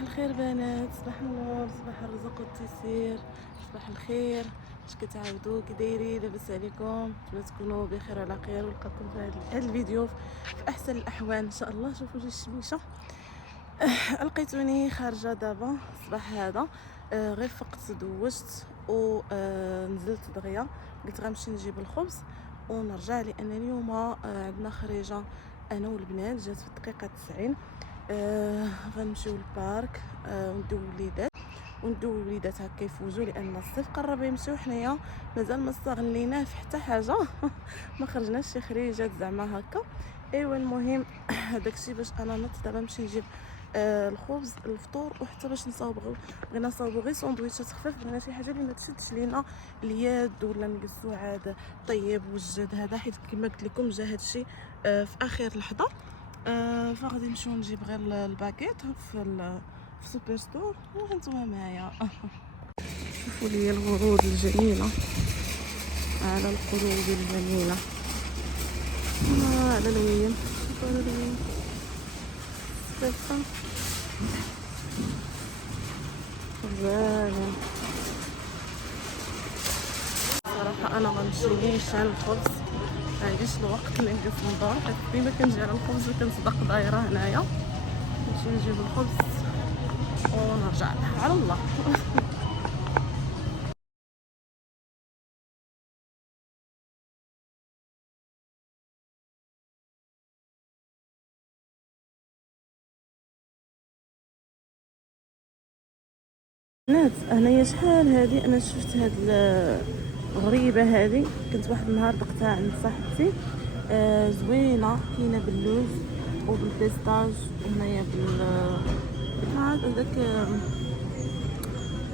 صباح الخير بنات، صباح النور، صباح الرزق والتيسير، صباح الخير. اش كتعاودوا كي دايرين؟ لاباس عليكم؟ نتمنى تكونوا بخير وعلى خير ونلقاكم في هذا الفيديو في احسن الاحوال ان شاء الله. شوفوا لي الشميشه. لقيتوني خارجه دابا الصباح هذا. غير فقت دوجت و نزلت دغيا، قلت غنمشي نجيب الخبز ونرجع، لان اليوم عندنا خريجه انا والبنات، جات في الدقيقه 90. غنمشيو للبارك وندو الوليدات هكا يفوجوا، لان الصيف قرب يمشي وحنايا مازال ما استغليناه في حتى حاجه. ما خرجناش شي خريجات زعما هكا. ايوا المهم داكشي باش انا نط دابا نمشي نجيب الخبز الفطور، وحتى باش بغينا نصاوبو غير ساندويتشات خفاف، بغينا شي حاجه اللي ما تشدش لينا اليد ولا نجلسو عاد طيب وجد هذا، حيت كما قلت لكم جا هادشي في اخر لحظه. فغادي نمشيو نجيب غير الباكيت في سوبر ستور وهانتوما معايا. شوفوا لي الورود الجميله على القلوب الجميله. على الوين، شوفوا على الوين صافا زين. صراحه انا غنمشي نيشان الخبز، ما عنديش الوقت اللي نجلس ندور، حيت ديما كنجي على الخبز وكنصدق دايره هنايا. نمشي نجيب الخبز ونرجع على الله. بنات هنايا شحال هادي انا شفت هاد الغريبه هادي، كنت واحد النهار دقتها عند صاحبتي. زوينه، كاينه باللوز وبالبيستاج، وهنايا هذا داك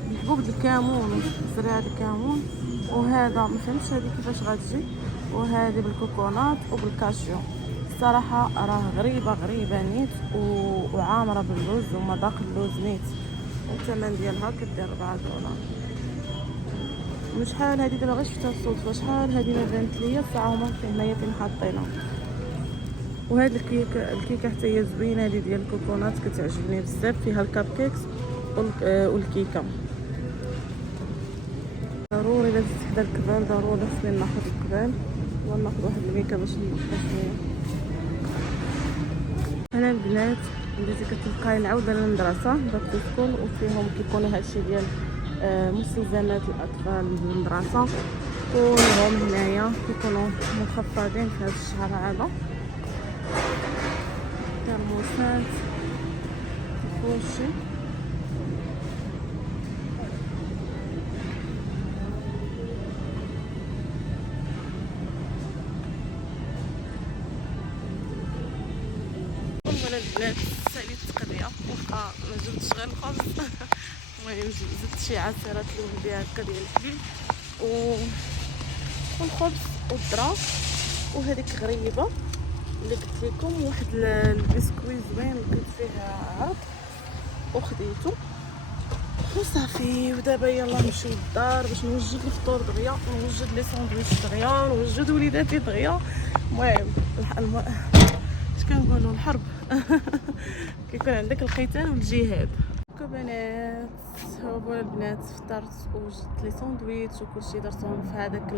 بالحبوب د الكمون، زرع الكمون. وهذا ما فهمتش هذه كيفاش غتجي، وهذه بالكوكونات وبالكاشيو. الصراحه راه غريبه نيت وعامره باللوز ومذاق اللوز نيت. الثمن ديالها كدير 4 دولار. وشحال هذه دابا غير شفتها بالصدفه، شحال هذه ما بانت ليا الساعه هما هنايا فين حاطينها. وهاد الكيكه حتى هي زوينه، هذه ديال الكوكونات كتعجبني بزاف، فيها الكاب كيكس والكيكه. ضروري لازم حدا الكبال، ضروري خصني ناخذ الكبال ولا ناخذ واحد الميكه باش نبقى شويه. انا البنات وليتي كتلقاي نعاود على المدرسه باك سكول، وفيهم كيكونوا هادشي ديال مستلزمات الاطفال بالمدرسه، كلهم هنايا كيكونوا مخفضين في هذا الشهر هذا. ترموسات فوشي، وانا البنات ساليت التقديه، واخا ما جبتش غير الخبز. المهم زدت شي عصيرات لوحدي هكا ديال الحليب والخبز والذره. وهذيك غريبه اللي قلت لكم، واحد البسكوي زوين لقيت فيه عرض وخديته وصافي. ودابا يلا نمشيو للدار باش نوجد الفطور دغيا، ونوجد لي ساندويتش دغيا، نوجد وليداتي دغيا. المهم اش كنقولوا، الحرب. كيكون عندك القتال والجهاد. بنات هو البنات فطرت وجدت لي ساندويتش وكلشي درتهم في هذاك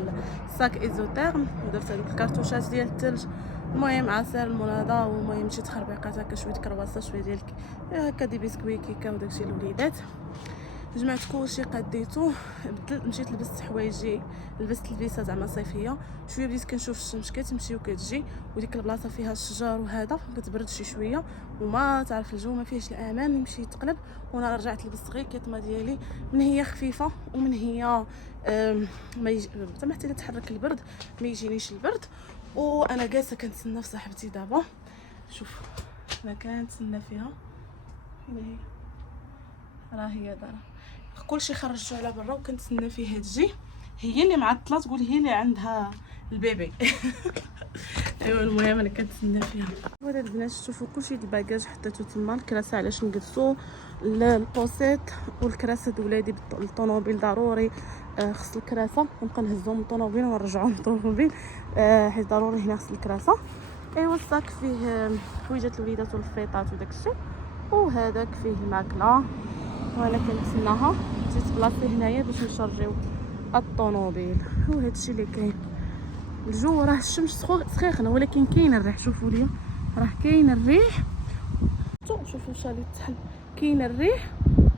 الصاك ايزوتيرم، ودرت هذوك الكارطوشات ديال الثلج. المهم عصير المناضه، والمهم مشيت خربيقات هكا، شويه كرواسه، شويه ديال هكا دي بسكوي كيكه وداكشي الوليدات. جمعت كلشي قديته، مشيت لبست حوايجي، لبست البسه زعما صيفيه شويه، بديت كنشوف الشمس كتمشي وكتجي، وديك البلاصه فيها الشجر وهذا كتبرد شويه، وما تعرف الجو ما فيهش الامان يمشي يتقلب. وانا رجعت لبست غير الكيطمه ديالي، من هي خفيفه ومن هي ما يجي زعما حتى تحرك البرد ما يجينيش البرد. وانا جالسه كنتسنى في صاحبتي دابا. شوف انا كنتسنى فيها، فين هي؟ راه هي دارا. كلشي خرجتو على برا وكنتسنى فيها تجي، هي اللي معطله تقول هي اللي عندها البيبي. ايوا المهم انا كنتسنى فيها. ولا البنات شوفوا كلشي د الباكاج حطيتو تما، الكراسه علاش نجلسو، البوسيط والكراسه د ولادي بالطوموبيل ضروري. خص الكراسه، نبقى نهزهم من الطوموبيل ونرجعوهم من الطوموبيل، حيت ضروري هنا خص الكراسه. ايوا الصاك فيه حويجات الوليدات والفيطات وداكشي، وهذاك فيه الماكله، وانا كنتسناها جيت بلاصتي هنايا باش نشرجيو الطوموبيل. وهذا الشيء اللي كاين. الجو راه الشمس سخيخنه ولكن كاين الريح. شوفوا ليا راه كاين الريح. شوفوا شاليت تحل كاين الريح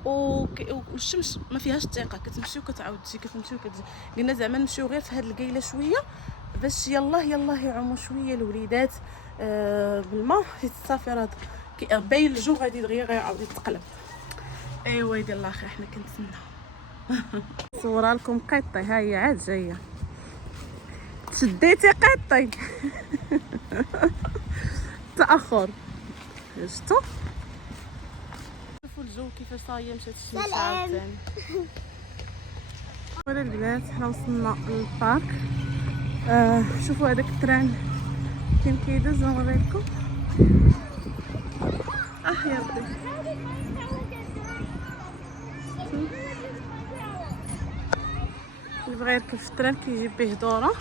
والشمس ما فيهاش الثقه. كتمشيو كتعاود تجي كتمشيو كتجي. قلنا زعما نمشيو غير في هاد القيله شويه باش يلاه يعوموا شويه الوليدات بالماء حيت الصافي راه باين الجو غادي دغيا غيعاود يتقلب. ايوا يدير الله خير حنا كنتسناو. صورا لكم قطي ها هي عاد جايه. تشديتي قطي. تاخر شفتوا. شوفوا الجو كيفاش صايم مشات الشمس عاوتاني. ولا البنات حنا وصلنا للبارك. شوفوا هذاك التران كاين كيدوز نوريكم. يا ربي اللي بغى يركب في التران كيجيب به دوره.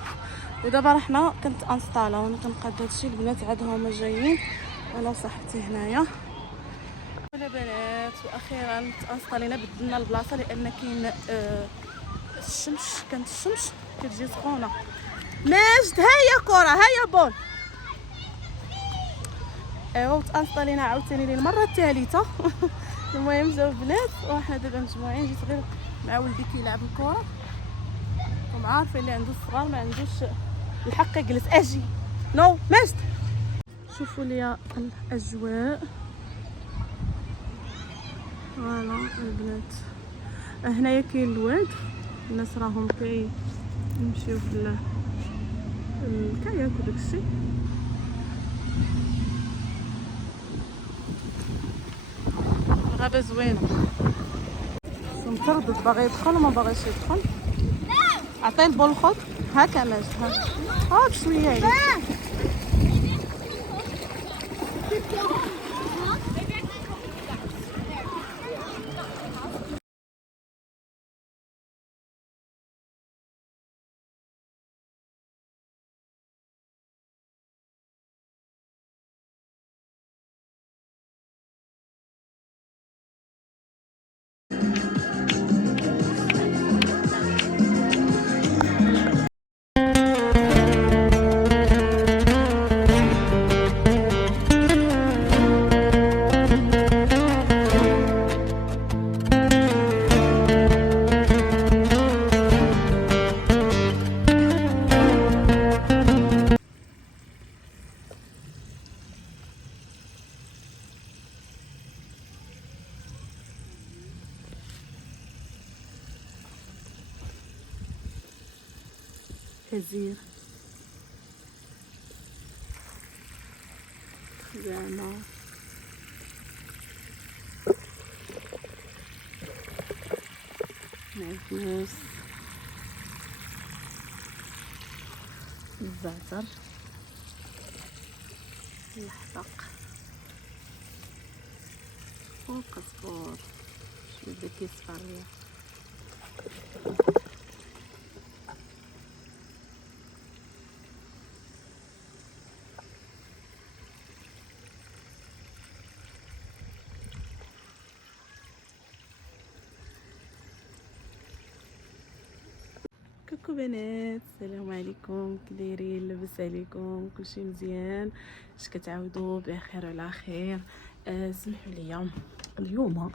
ودابا راه حنا كنت انستالا وانا كنقاد هادشي. البنات عاد هما جايين انا وصاحبتي هنايا. ولا بنات واخيرا انستالينا بدلنا البلاصه لان كاين الشمس. كانت الشمس كتجي سخونه. ماجد هيا كره هيا بون. ايوا تانستالينا عاوتاني للمره الثالثه. المهم جاو البنات وحنا دابا مجموعين. جيت غير مع ولدي كيلعب الكره وما عارفين اللي عنده الصغار ما عندوش الحق يجلس. اجي نو ماجد. شوفوا ليا الاجواء. فوالا البنات هنايا كاين الواد. الناس راهم يمشيو في الكاياك وداكشي. الغابه زوينه. متردد باغي يدخل وما باغيش يدخل. عطيه البول خذ هكا ماجد ها بشويه عليك. كزير زعما معكناس الزعتر الحدق والقزبور. شوف بدا كيصفر ليا. كوكو بنات السلام عليكم. كي دايرين؟ لاباس عليكم؟ كلشي مزيان؟ اش كتعاودوا بخير وعلى خير؟ سمحوا لي اليوم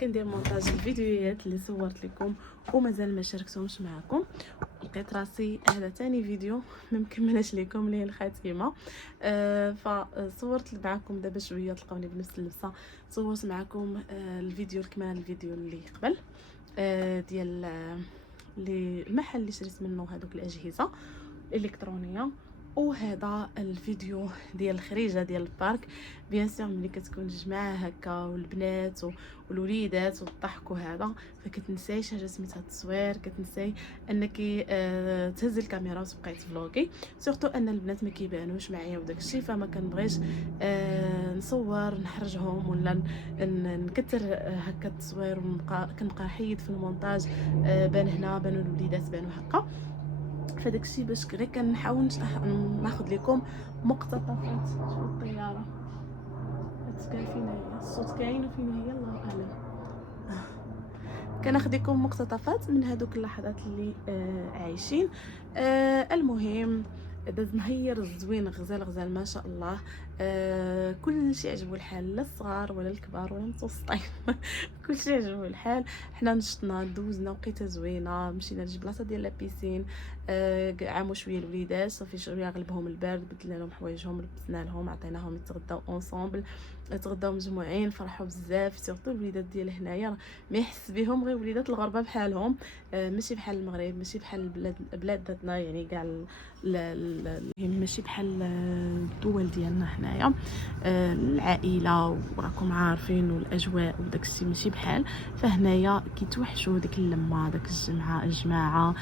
كندير مونتاج الفيديوهات اللي صورت لكم ومازال ما شاركتهمش معكم. لقيت راسي هذا ثاني فيديو ما مكملاش لكم ليه الخاتمه. فصورت معكم دابا شويه تلقاوني بنفس اللبسه. صورت معكم الفيديو الكمال الفيديو اللي قبل ديال المحل اللي شريت منه هذوك الاجهزه الالكترونيه. وهذا الفيديو ديال الخريجه ديال البارك. بيان سور ملي كتكون جماعه هكا والبنات والوليدات والضحك وهذا فكتنسايش حاجه سميتها التصوير. كتنساي انك تهزي الكاميرا وتبقاي تفلوغي. سورتو ان البنات ما كيبانوش معايا وداك الشيء فما كنبغيش نصور نحرجهم ولا نكثر هكا التصوير كنبقى حيد في المونتاج. بان هنا بانوا الوليدات بانوا هكا. فداك الشيء باش غير كنحاول ناخذ لكم مقتطفات. شوفوا الطياره كاع فين هي الصوت كاين وفين هي الله اعلم. كناخديكم مقتطفات من هذوك اللحظات اللي عايشين. المهم داز نهير زوين غزال غزال ما شاء الله. كلشي عجبو الحال، لا الصغار ولا الكبار ولا المتوسطين كلشي عجبو الحال. حنا نشطنا دوزنا وقيته زوينه، مشينا لشي بلاصه ديال لابيسين. عاموا شويه الوليدات صافي شويه غلبهم البرد، بدلنا لهم حوايجهم لبسنا لهم عطيناهم يتغداو اونصومبل، تغداو مجموعين فرحوا بزاف. سورتو الوليدات ديال هنايا ما يحس بهم غير وليدات الغربه بحالهم، ماشي بحال المغرب، ماشي بحال بلادنا يعني كاع ماشي بحال الدول ديالنا حنايا. العائله وراكم عارفين والاجواء وداكشي ماشي بحال. فهنايا كيتوحشوا ديك اللمه، داك الجماعه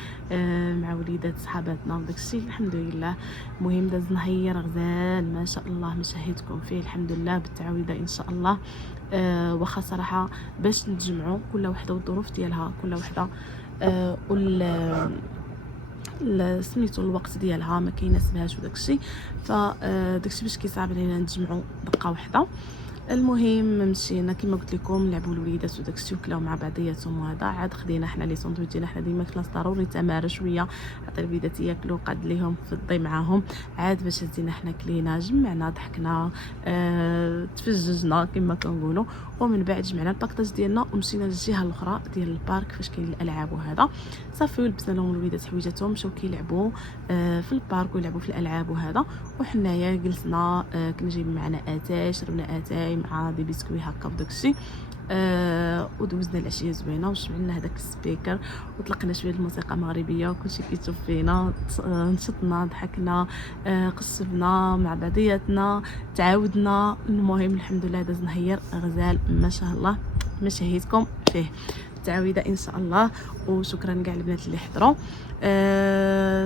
مع وليدات صحاباتنا وداكشي الحمد لله. المهم داز نهير غزال ما شاء الله، مشاهدكم فيه الحمد لله بالتعويضه ان شاء الله. واخا صراحه باش نتجمعوا كل وحده والظروف ديالها، كل وحده سميتو الوقت ديالها ما كيناسبهاش وداكشي، فداكشي باش كيصعب علينا نتجمعوا دقه وحده. المهم مشينا كما قلت لكم لعبوا الوليدات وداكشي وكلاو مع بعضياتهم، وهذا عاد خدينا حنا لي ساندويتش ديالنا. حنا ديما كلاص ضروري تماره شويه، عطي الوليدات ياكلوا قاد ليهم في الضي معاهم، عاد باش هزينا حنا كلينا جمعنا ضحكنا تفججنا كما كنقولوا. ومن بعد جمعنا الباكطاج ديالنا ومشينا للجهه الاخرى ديال البارك فاش كاين الالعاب وهذا. صافي ولبسنا لهم الوليدات حويجاتهم مشاو كيلعبوا في البارك ويلعبوا في الالعاب وهذا. وحنايا جلسنا كنا جايبين معنا اتاي، شربنا اتاي مع دي بسكوي هكا وداكشي. ودوزنا العشيه زوينه وشمعنا هذاك السبيكر وطلقنا شويه الموسيقى مغربيه وكلشي كيشوف فينا، نشطنا ضحكنا قصبنا مع بعضياتنا تعاودنا. المهم الحمد لله داز نهير غزال ما شاء الله، مشاهدكم فيه تعاوده ان شاء الله. وشكرا كاع البنات اللي حضروا.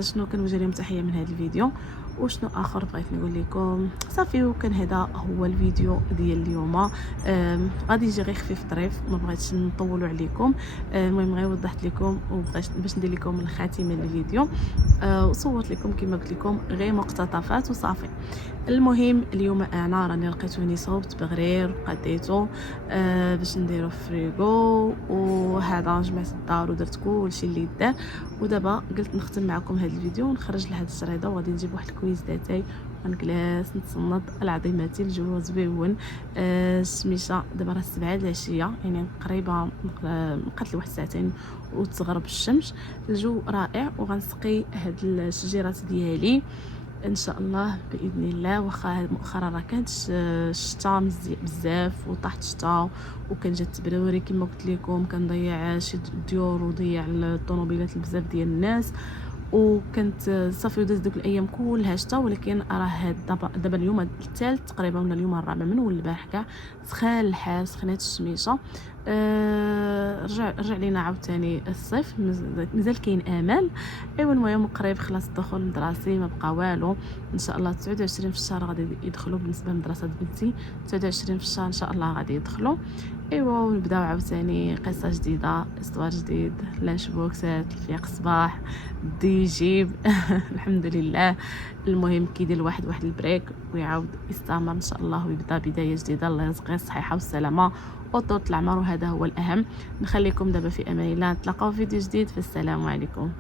شنو كنوجه لهم تحيه من هذا الفيديو. وشنو اخر بغيت نقول لكم صافي. وكان هذا هو الفيديو ديال اليوم. غادي يجي غير خفيف ظريف، ما بغيتش نطولوا عليكم. المهم غير وضحت لكم وبغيت باش ندير لكم الخاتمه للفيديو. وصورت لكم كما قلت لكم غير مقتطفات وصافي. المهم اليوم انا راني لقيتوني صوبت بغرير وقديتو باش نديرو في فريغو، وهذا جمعت الدار ودرت كلشي اللي دار. ودابا قلت نختم معكم هذا الفيديو ونخرج لهاد الشريطه وغادي نجيب واحد الكويز داتاي ونجلس نتصنت العظيمتي. الجو زويون. الشميشه دابا راه 7 العشيه يعني قريبه، بقات لي واحد ساعتين وتغرب الشمس. الجو رائع وغنسقي هاد الشجيرات ديالي ان شاء الله باذن الله. واخا مؤخرا راه كانت الشتا بزاف وطاحت الشتا وكان جات التبروري كما قلت لكم، كنضيع شي ديور وضيع الطوموبيلات بزاف ديال الناس، وكانت صافي وداز دوك الايام كلها شتا. ولكن راه دابا اليوم الثالث تقريبا ولا اليوم الرابع من البارح كاع سخان الحال، سخنات الشميشه. رجع لينا عاوتاني الصيف، مازال كاين امال. ايوا المهم قريب خلاص الدخول المدرسي ما بقى والو ان شاء الله. 29 في الشهر غادي يدخلوا بالنسبه لمدرسه بنتي، 29 في الشهر ان شاء الله غادي يدخلوا. ايوا ونبداو عاوتاني قصه جديده، استوار جديد، لانش بوكسات، الفيق صباح دي يجيب الحمد لله. المهم كيدير الواحد البريك ويعاود يستمر ان شاء الله ويبدا بدايه جديده. الله يرزقه الصحه والسلامه وطول العمر، وهذا هو الاهم. نخليكم دابا في امان الله، نتلاقاو في فيديو جديد، فالسلام عليكم.